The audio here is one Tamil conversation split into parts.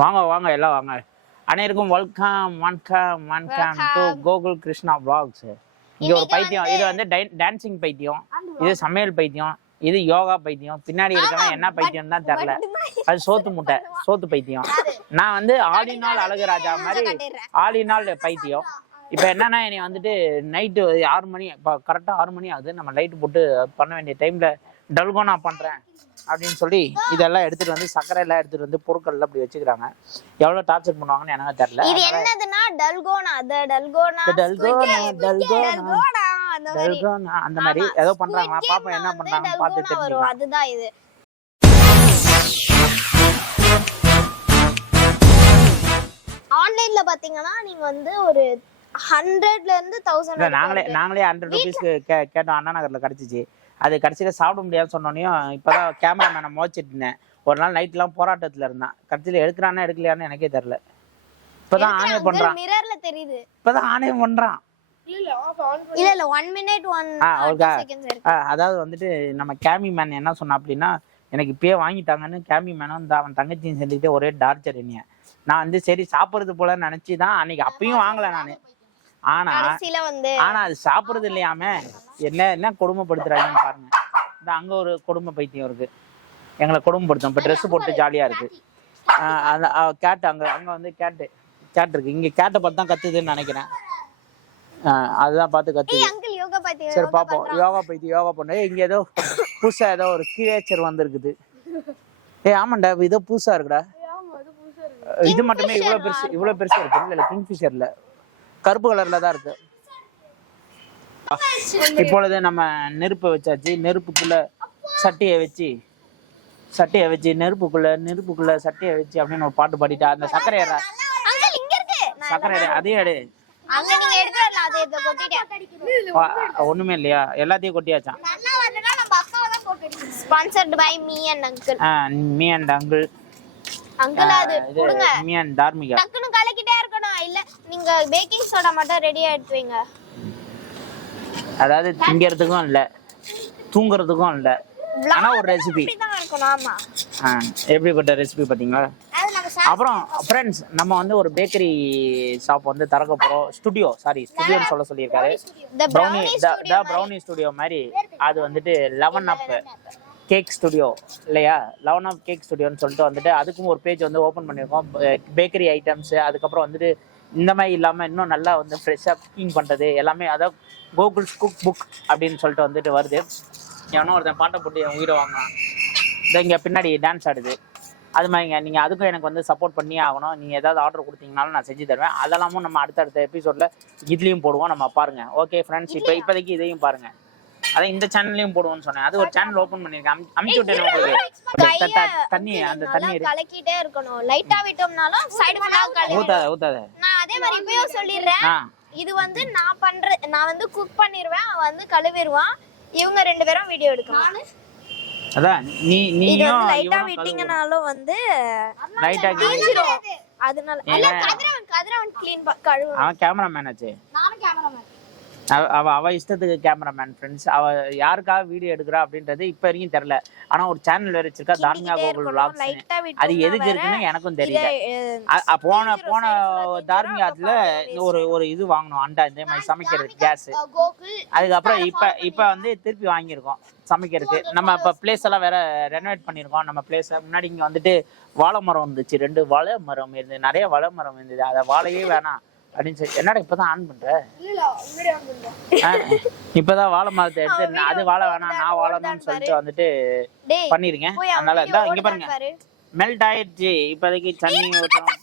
வாங்க வாங்க எல்லாம் வாங்க. அனைவருக்கும் வணக்கம் டு கோகுல் கிருஷ்ணா vlogs. இங்க ஒரு பைத்தியம், இது வந்து டான்சிங் பைத்தியம், இது சமையல் பைத்தியம், இது யோகா பைத்தியம், பின்னாடி இருக்கவன் என்ன பைத்தியம் தான் தெரியல, அது சோத்து பைத்தியம். நான் வந்து ஆலினால் அழகுராஜா மாதிரி ஆலினால் பைத்தியம். இப்போ என்னன்னா என்னை வந்துட்டு நைட்டு 6 மணி, இப்போ கரெக்டாக 6 மணி ஆகுது, நம்ம லைட்டு போட்டு பண்ண வேண்டிய டைம்ல டல்கோ நான் பண்றேன் அப்படின்னு சொல்லி இதெல்லாம் எடுத்துட்டு வந்து சர்க்கரை எல்லாம் எடுத்துட்டு வந்து பொருட்கள் அப்படி வச்சுக்கிறாங்க. எவ்வளவு டார்ச்சர் பண்ணுவாங்கன்னு எனக்கு தெரியல. இது என்னதுன்னா டல்கோனா அந்த மாதிரி ஏதோ பண்றாங்க. பாப்பா என்ன பண்றாங்க பார்த்து தெரிஞ்சுக்கலாம். அதுதான் இது. ஆன்லைன்ல பாத்தீங்கன்னா நீங்க வந்து ஒரு 100ல இருந்து 1000 நாங்களே 100 ரூபீஸ்க்கு கேட்டோம். அண்ணா நகர்ல கிடைச்சிச்சு. அது கடைசியில சாப்பிட முடியாதுன்னு சொன்னோனையும் இப்பதான் கேமராமேனை மோச்சிட்டுனேன். ஒரு நாள் நைட் எல்லாம் போராட்டத்துல இருந்தான். கடைசியில எடுக்கிறானா எடுக்கலையான்னு எனக்கே தெரியல. இப்பதான் ஆனே பண்றான். மிரர்ல தெரியுது. இப்பதான் ஆனே பண்றான். இல்ல 1 minute 1 seconds இருக்கு. அதாவது வந்துட்டு நம்ம கேமி மேன் என்ன சொன்னா அப்படின்னா, எனக்கு இப்பயே வாங்கிட்டாங்கன்னு கேமி மேனும் வந்து அவன் தங்கச்சியும் சேர்ந்துக்கிட்டே ஒரே டார்ச்சர் என்னைய. நான் வந்து சரி சாப்பிடுறது போல நினைச்சுதான் அன்னைக்கு அப்பயும் வாங்கல நானு. ஆனா அது சாப்பிடுறது இல்லையாம என்ன கொடுமைப்படுத்துறாங்கன்னு பாருங்க. இந்த அங்க ஒரு கொடுமை பைத்தியம் இருக்கு, எங்களை கொடுமைப்படுத்தும். இப்ப ட்ரெஸ் போட்டு ஜாலியா இருக்கு. கேட்டு அங்க வந்து கேட்டு இருக்கு. இங்க கேட்டை பார்த்து தான் கத்துதுன்னு நினைக்கிறேன். அதுதான் பார்த்து கத்துது. சரி பாப்போம். யோகா பண்ண இங்க ஏதோ புதுசா ஏதோ ஒரு கிரியேச்சர் வந்திருக்குது. ஆமாண்டா இதோ புதுசா இருக்குடா. இது மட்டுமே இவ்வளவு பெருசா இருக்கு. இல்ல கிங்ஃபிஷர்ல கருப்பு கலர்ல தான் இருக்கு. இப்பொழுது நம்ம நெருப்பை வச்சாச்சு. நெருப்புக்குள்ள சட்டியை வச்சு நெருப்புக்குள்ள சட்டியை வச்சு அப்படின்னு ஒரு பாட்டு பாடிட்டா. அந்த சக்கரை அதே எடு. ஒண்ணுமே இல்லையா? எல்லாத்தையும் கொட்டியாச்சான். Me and uncle me and Dharmika. இல்ல நீங்க பேக்கிங் சோடா மட்டும் ரெடியா எடுத்து வைங்க. அதாவது திங்கிறதுக்கும் இல்ல தூங்குறதுக்கும் இல்ல, ஆனா ஒரு ரெசிபி. எப்படிப்பட்ட ரெசிபி பாத்தீங்களா? அப்புறம் ஃப்ரெண்ட்ஸ், நம்ம வந்து ஒரு பேக்கரி ஷாப் வந்து திறக்க போறோம். ஸ்டுடியோன்னு சொல்லியிருக்காரு. ப்ரௌனி ஸ்டுடியோ மாதிரி. அது வந்துட்டு 11up கேக் ஸ்டுடியோ இல்லையா? 11up கேக் ஸ்டுடியோன்னு சொல்லிட்டு வந்துட்டு அதுக்கும் ஒரு பேஜ் வந்து ஓப்பன் பண்ணியிருக்கோம். பேக்கரி ஐட்டம்ஸ், அதுக்கப்புறம் வந்துட்டு இந்த மாதிரி இல்லாமல் இன்னும் நல்லா வந்து ஃப்ரெஷ்ஷாக குக்கிங் பண்ணுறது எல்லாமே, அதாவது கோகுல்ஸ் குக் புக் அப்படின்னு சொல்லிட்டு வந்துட்டு வருது. எவனோ ஒருத்தன் பாட்டை போட்டு என் உயிரை வாங்கலாம். இங்கே பின்னாடி டான்ஸ் ஆடுது. அது மாதிரிங்க நீங்கள் அதுக்கும் எனக்கு வந்து சப்போர்ட் பண்ணியே ஆகணும். நீங்கள் ஏதாவது ஆர்டர் கொடுத்தீங்கனாலும் நான் செஞ்சு தருவேன். அதெல்லாமும் நம்ம அடுத்தடுத்த எபிசோடில் இதுலேயும் போடுவோம். நம்ம பாருங்கள். ஓகே ஃப்ரெண்ட்ஸ், இப்போதைக்கு இதையும் பாருங்கள். அதான் இந்த சேனல்லையும் போடுவோம்னு சொன்னேன். அது ஒரு சேனல் ஓபன் பண்ணிருக்கேன். அமுச்சு விட்டேன் உங்களுக்கு. தண்ணி கலக்கிட்டே இருக்கணும். லைட்டா விட்டோம்னாலும் சைடு ஃபுல்லா ஊத்தாத. நான் அதே மாதிரி இப்பவே சொல்லிடுறேன். இது வந்து நான் வந்து குக் பண்ணிடுவேன், அவன் வந்து கழுவிடுவான். இவங்க 2 பேரும் வீடியோ எடுக்கணும். அதான் நீயும் லைட்டா விட்டீங்கனாலும் வந்து லைட்டா கிழிஞ்சிரும். அதனால இல்ல கதிரவன் க்ளீன் கழுவு. அவன் கேமராமேன் ஆச்சு. நானும் கேமராமேன். அவ இஷ்டத்துக்கு கேமராமேன். ஃப்ரெண்ட்ஸ், அவ யாருக்காக வீடியோ எடுக்கிறா அப்படின்றது இப்ப வரைக்கும் தெரியல. ஆனா ஒரு சேனல் வேற வச்சிருக்கா, தார்மிகா கோகுல் vlogs. அது எதுக்கு இருக்குன்னு எனக்கும் தெரியல. போன தார்மிகாத்துல ஒரு இது வாங்கணும், அண்டா இந்த மாதிரி சமைக்கிறது கேஸ். அதுக்கப்புறம் இப்ப வந்து திருப்பி வாங்கியிருக்கோம் சமைக்கிறதுக்கு. நம்ம இப்ப பிளேஸ் எல்லாம் வேற ரெனோவேட் பண்ணிருக்கோம். நம்ம பிளேஸ் முன்னாடி இங்க வந்துட்டு வாழை மரம் இருந்துச்சு. 2 வாழை மரம் இருந்தது, நிறைய வாழை மரம் இருந்தது. அதை வாழையே வேணாம் அப்படின்னு சொல்லி, என்னடா இப்பதான் ஆன் பண்ற? இப்பதான் வாழை மரத்தை எடுத்து அது வாழை வேணாம் நான் வாழணும்னு சொல்லிட்டு வந்துட்டு பண்ணிருக்கேன். அதனால தான் இங்க பாருங்க மெல்ட் ஆயிடுச்சு. இப்போதைக்கு தண்ணி ஊற்றணும்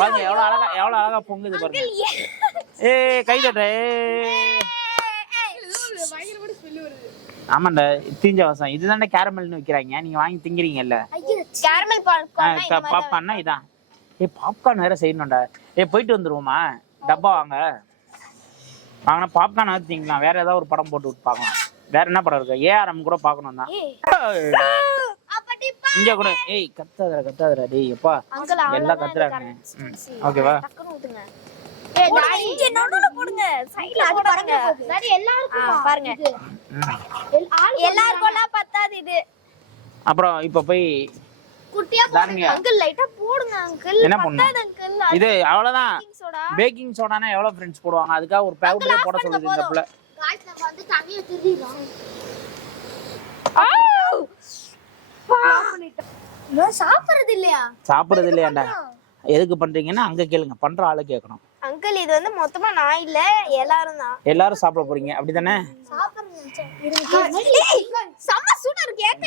பாருங்க. எவ்வளவு அழகா பொங்குது பாருங்க. கை தட்டுற. ஆமாண்டா தீஞ்ச வாசம். இதுதான்டா கேரமல்னு வைக்கிறாங்க. நீங்க வாங்கி திங்கிறீங்கல்ல பாப்கார்ன்னா இதான். பாப்கார்ன் வேற செய்யணும்டா. போயிட்டு வந்துருவோமா? டப்பா வாங்கினா பாப்கார்ன் திங்கலாம். வேற ஏதாவது ஒரு படம் போட்டு விட்டுப்பாங்க. வேற என்ன படம் இருக்கு? ஏஆர்எம் கூட பாக்கணும் தான். இங்க கூட கத்தாதரா டேய். எப்பா எல்லாம் கத்துறாங்க. ஓகேவா? எல்லாருக்கும் பத்தாது இது. அப்புறம் இப்ப போய் குட்டியா போடுங்க அங்கிள், லைட்டா போடுங்க அங்கிள். என்ன பண்ணணும் அங்கிள்? இது அவ்வளவுதான். சோடா. பேக்கிங் சோடானா எவ்வளவு ஃப்ரெண்ட்ஸ் போடுவாங்க? அதுக்காக ஒரு பவுடரே போட சொல்லுது இந்த புள்ள. गाइस நம்ம வந்து தண்ணிய திருடிறோம். நான் சாப்பிடுறது இல்லையா? சாப்பிடுறது இல்லையாண்டா? எதுக்கு பண்றீங்கன்னா அங்க கேளுங்க, பண்ற ஆளு கேட்கணும். அங்கிள் இது வந்து மொத்தமா நான் இல்ல, எல்லாரும் தான். எல்லாரும் சாப்பிட போறீங்க அப்படிதானே? சம சூடா இருக்கு. ஏங்க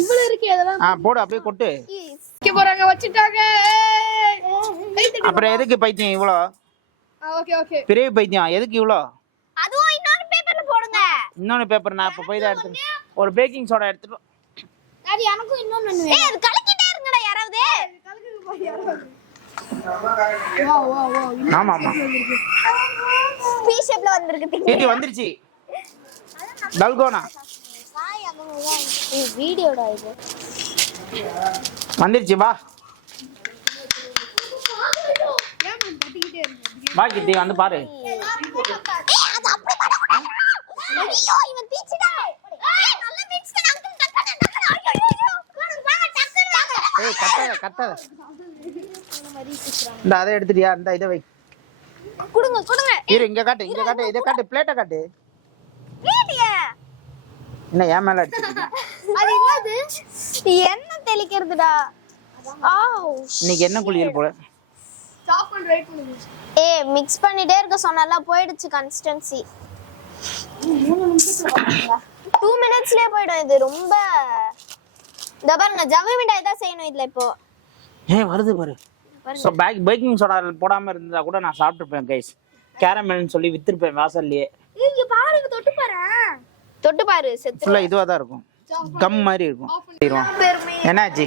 இவ்வளவு இருக்கு அதெல்லாம். போடு அப்படியே கொட்டு. வைக்க போறாங்க, வச்சிட்டாங்க. அப்புறம் எதுக்கு பைத்தியம் இவ்வளோ? Okay okay. பெரிய பைத்தியம் எதுக்கு இவ்வளோ? அதுவும் இன்னொரு பேப்பர்ல போடுங்க. இன்னொரு பேப்பர் நான் இப்ப போய் தான் எடுத்து ஒரு பேக்கிங் சோடா எடுத்துட்டு. டாடி எனக்கு இன்னொன்னு வேணும். ஏய் அது கலக்கிட்டே இருங்கடா யாராவது. ஆமா ஆமா. பீ ஷேப்ல வந்திருக்கு. இது வந்துருச்சு. டல்கோனா. ஏய் வீடியோடா இது. வந்துருச்சு வா. வா கிட்டி வந்து பாரு. ஏய் அது அப்படியே பண்ண. ஐயோ இவன் பீச்சிடா. ஏய் நல்ல பீச்சிடா அங்கிள் டக்கன டக்கன. ஐயோ வாங்க டக்கன வாங்க. ஏய் கட்டாத கட்டாத. இந்த அதை எடுத்துட்டியா? இந்த இதை வை. குடுங்க குடுங்க. இரு இங்க காட்டு, இங்க காட்டு, இத காட்டு, பிளேட்ட காட்டு. வீடியோ. என்ன ஏன் மேல அடிச்சிட்டீங்க? அது என்னது? என்ன தெளிக்கிறதுடா. இன்னைக்கு என்ன குளியல் போல? ஸ்டாப் அண்ட் ரைட் பண்ணுங்க. ஏய் மிக்ஸ் பண்ணிட்டே இருக்க சொன்னால போயிடுச்சு கன்சிஸ்டன்சி. 2 மினிட்ஸ்லயே போய்டும். இது ரொம்ப இந்த பாருங்க ஜவ்வு மிட்டாய் தான் செய்யணும் இதுல இப்போ. வருது பாரு. சோ பேக்கிங் சோடா போடாம இருந்தா கூட நான் சாப்பிட்டுப்பேன் கைஸ். கேரமெல்னு சொல்லி வித்துருப்பேன் வாசல்லையே. இங்க பாருங்க, தொட்டு பாரு. தொட்டு பாரு செத்து. ஃபுல்லா இதுவா தான் இருக்கும். கம் மாதிரி இருக்கும். என்னாச்சு?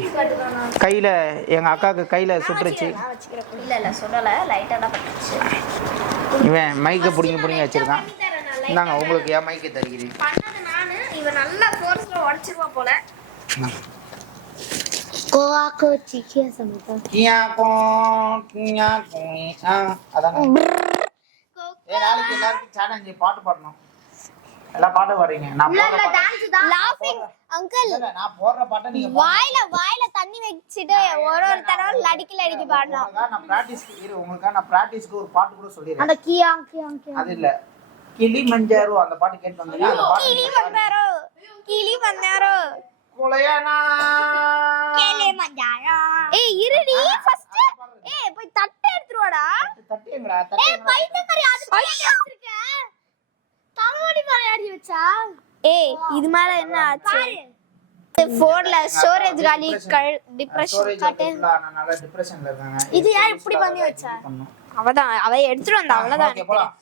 கையில எங்க அக்காக்கு கையில சுட்டுருச்சு. இல்ல இல்ல சுடல, லைட்டா தான் பட்டுச்சு. இவன் மைக்க புடிங்க வச்சிருக்கான். இந்தாங்க உங்களுக்கு ஏன் மைக்க தருகிறேன். பண்ணது நானு. இவன் நல்லா ஃபோர்ஸ்ல உடைச்சிருவா போல. கோவா கோச்சி கியா சமதா கியா அதான். நாளைக்கு எல்லாருக்கும் சேலஞ்ச் பாட்டு பாடணும். எல்லாம் பாட்டு பாடுறீங்க. நான் போடுற பாட்டு லாஃபிங் அங்கிள். இல்ல நான் போடுற பாட்டை நீங்க வாயில தண்ணி வச்சிட்டு ஒரு தடவை லடிக்கி பாடணும். நான் பிராக்டிஸ்க்கு ஒரு பாட்டு கூட சொல்லிறேன். அந்த கியா அது இல்ல, கிளி மஞ்சாரோ அந்த பாட்டு கேட்டு வந்தீங்க. அந்த பாட்டு கிளி வந்தாரோ குளையனா கிளி மஞ்சாரோ. ஏய் இருடி ஃபர்ஸ்ட். ஏய் போய் தட்டை எடுத்துட்டு வாடா. தட்டிங்களா? ஏய் பைத்தியக்காரி அது வச்சிருக்க. தலவடி மாதிரி ஆடி வச்சா. ஏய் இது மேல என்ன ஆச்சு? போன்ல ஸ்டோரேஜ் காலி டிப்ரஷன் காட்டேனால டிப்ரஷன்ல இருக்காங்க. இது யார் இப்படி பண்ணி வச்சா? அவதான் அவ எடுத்துட்டு வந்தா. அவ்வளவுதான்.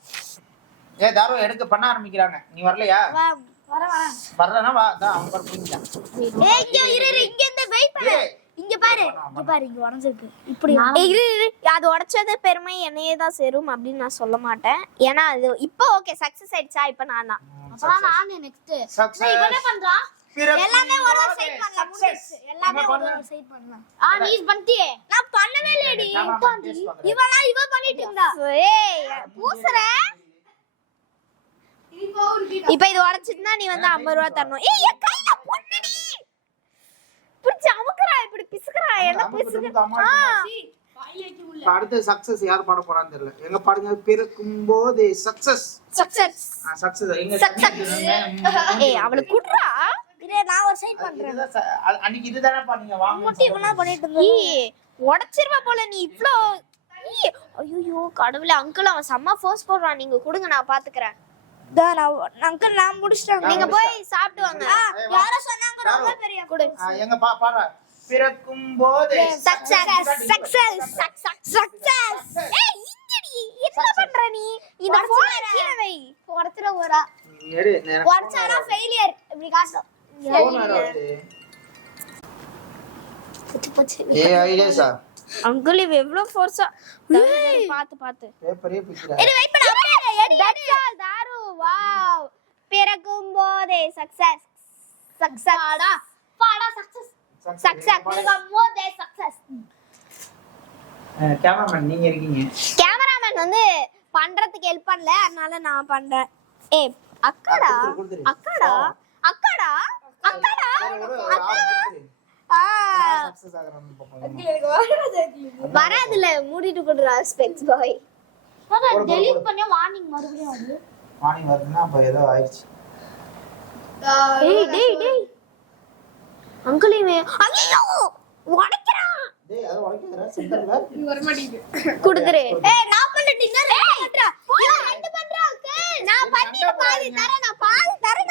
ஏய் தாரோ எடுக்க பண்ண ஆரம்பிக்கறாங்க. நீ வரலையா? வரலனா வா. தான் அவங்க பாரு புடிங்கடா. ஏய் இங்க இரு இங்க இந்த வெயிட் பண்ணு. இங்க பாரு இங்க உடைஞ்சிருக்கு. இப்படி இரு அது உடைச்சது பெருமை என்னையே தான் சேரும் அப்படின்னு நான் சொல்ல மாட்டேன். ஏன்னா அது இப்போ ஓகே சக்சஸ் ஆயிடுச்சா? இப்போ நான் தான். அப்புறம் நான் நெக்ஸ்ட் இவ என்ன பண்றா? எல்லாமே ஒரு சைடு பண்ணலாம். முடிச்சு எல்லாமே ஒரு சைடு பண்ணலாம். நீ பண்ணிட்டியே. நான் பண்ணவே இல்லடி. இவ பண்ணிட்டு இருந்தா. ஏய் பூசற. இப்போ இது உடைச்சிட்டா நீ வந்து 50 ரூபாய் தரணும். ஏய் என் கையில பொன்னடி. புடிச்சு அமுக்குறா, இப்படி பிசுக்குறா. என்ன பிசுக்கு? அடுத்து சக்சஸ் யார் பாட போறான்னு தெரியல. எங்க பாடுங்க. பிறக்கும்போது சக்சஸ் எங்க ஏய் அவள குட்றா. இதே நான் ஒரு சைடு பண்றேன். அன்னைக்கு இதுதானே பாடுங்க. வாங்க முட்டி இவனா பண்ணிட்டு இருந்தா. ஏய் உடைச்சிரவா போல நீ இவ்ளோ. ஐயோ கடவுளே அங்கிள் அவன் செம்ம ஃபோர்ஸ் போடுறான். நீங்க கொடுங்க நான் பாத்துக்கறேன். அங்கிள் நான் முடிச்சிட்டேன். நீங்க போய் சாப்பிட்டு வாங்க. யாரோ சொன்னாங்க ரொம்ப பெரிய குடு. எங்க பாடுறா. பிறக்கும்போது சக்சஸ். ஏய் இங்கடி என்ன பண்ற நீ? இந்த போன கீழ வை. உடைச்சற போறா. எடு உடைச்சறா ஃபெயிலியர் இப்படி காட்டும். ஏய் ஐலேசா அங்கிள் இவ எவ்வளவு ஃபோர்ஸா பாத்து பேப்பரே பிச்சுடா. இது வெயிட் பண்ணு. That's all Tharu. Wow. பிறக்கும்போதே success பாடா சக்சஸ் பிறக்கும்போதே சக்சஸ். கேமராமேன் நீங்க இருக்கீங்க. கேமராமேன் வந்து பண்றதுக்கு ஹெல்ப் பண்ணல, அதனால நான் பண்றேன். ஏய் அக்காடா. சக்சஸ் ஆகறன்னு பாப்போம். வராதுல மூடிட்டு கொடுறா ஸ்பெக்ஸ் பாய். டெலீட் பண்ணி வார்னிங் மறுபடியும் வருது. வார்னிங் வருதுன்னா அப்ப ஏதோ ஆயிடுச்சு. டேய் அங்கிள் இவன் ஐயோ உடைக்கறான். டேய் அது உடைக்குதுடா சென்டர்ல. இது வர மாட்டேங்குது. குடுக்குறே. ஏய் நான் பண்ண டின்னர் பண்றா. இவன் ரெண்டு பண்றா அங்கிள். நான் பண்ணிட்டு பாதி தரேன்.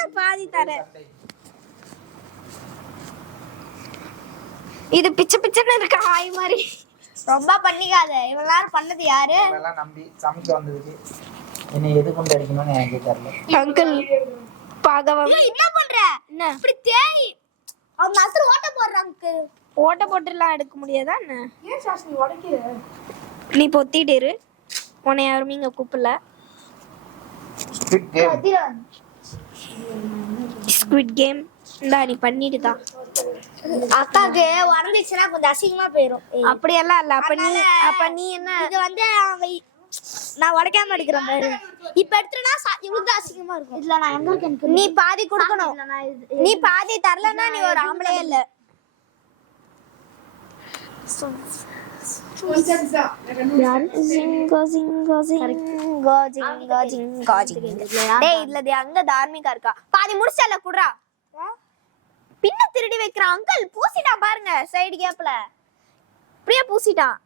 நான் பாதி தரேன். இது பிச்சன்னு இருக்க ஹாய் மாதிரி. ரொம்ப பண்ணிக்காத. இவ்வளவு நேரம் பண்ணது யாரு? இதெல்லாம் நம்பி சமைக்க வந்ததுக்கு என்ன எது கொண்டு அடிக்கணும்னு எனக்கு தெரியல. அங்கிள் பாகவம். என்ன பண்ற? என்ன? இப்படி தேய். அவன் மாத்திர ஓட்ட போடுறாங்க. ஓட்ட போட்டுலாம் எடுக்க முடியாதா என்ன? ஏன் சாஷ் நீ உடைக்கிற? நீ பொத்திட்டு இரு. உன்னை யாரும் இங்க கூப்பிடல. ஸ்குவிட் கேம் இந்தா நீ பண்ணிட்டு தான். அக்காக்கு உடஞ்சிச்சுன்னா கொஞ்சம் அசிங்கமா போயிடும். அப்படியெல்லாம் இல்ல. அப்ப நீ என்ன இது வந்து நான் உடைக்காம எடுக்கிறேன் பாரு. இப்ப எடுத்துனா இவளுக்கு அசிங்கமா இருக்கும். இல்ல நான் எங்க இருக்கேன்? நீ பாதி கொடுக்கணும். நீ பாதி தரலன்னா நீ ஒரு ஆம்பளையே இல்ல. அங்க தார்மிகா இருக்கா. பாதி முடிச்சல குடுறா. பின்ன திருடி வைக்கிறான் அங்கிள். பூசிட்டான் பாருங்க சைடு கேப்ல. அப்படியே பூசிட்டான்.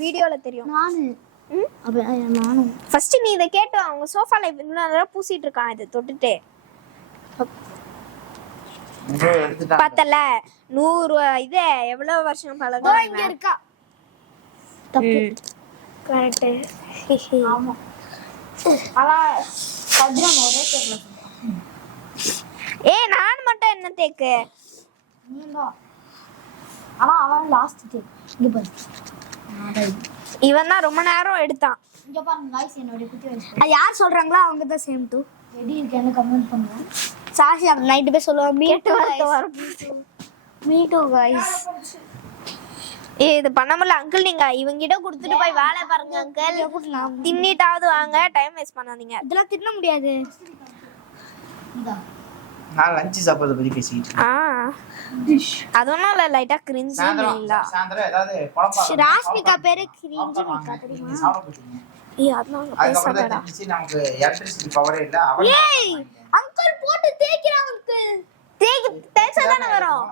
வீடியோல தெரியும். நானும் ஃபர்ஸ்ட் நீ இத கேட்டு அவங்க சோஃபால இவ்வளவு பூசிட்டு இருக்கான். இத தொட்டுட்டே பார்த்தல 100 இது எவ்வளவு வருஷம் பழக்கம் இங்க இருக்கா. தப்பு. கரெக்ட். ஆமா. ஆனா கதிரன் ஒரே கேட்கல. ஏய் நான் மட்டும் என்ன தேக்கு? நீதான். ஆனா அவன் லாஸ்ட் டேக். இங்க பாரு. இவன் தான் ரொம்ப நேரம் எடுத்தான். இங்க பாருங்க गाइस என்னோட குட்டி வயசு. அது யார் சொல்றாங்களோ அவங்க தான் சேம் டு. ரெடி இருக்கேன்னு கமெண்ட் பண்ணுங்க. சாஷி அந்த நைட் போய் சொல்லுவா me to me to guys. இது பண்ண முடியல அங்கிள். நீங்க இவங்கிட்ட கொடுத்துட்டு போய் வேலை பாருங்க அங்கிள். தின்னிட்டாவது வாங்க. டைம் வேஸ்ட் பண்ணாதீங்க. இதெல்லாம் தின்ன முடியாது. இதா. நான் லஞ்ச் சாப்பிடுறத பத்தி பேசிட்டு இருக்கேன். அதொன்னும் இல்ல. லைட்டா கிரிஞ்சி இல்ல. சாயந்தரம் ஏதாவது குழப்பம். ராஷ்மிகா பேரு கிரிஞ்சி நிக்கா தெரியுமா? சாப்பிட போறீங்க. ஏய் அதனால அதுக்கப்புறம் பேசாதடா. தான் தெரிஞ்சி நமக்கு எலக்ட்ரிசிட்டி பவரே இல்ல. ஏய் அங்கிள் போட்டு தேய்க்கிறான் அங்கிள். தேய்ச்சாதானே வரும்.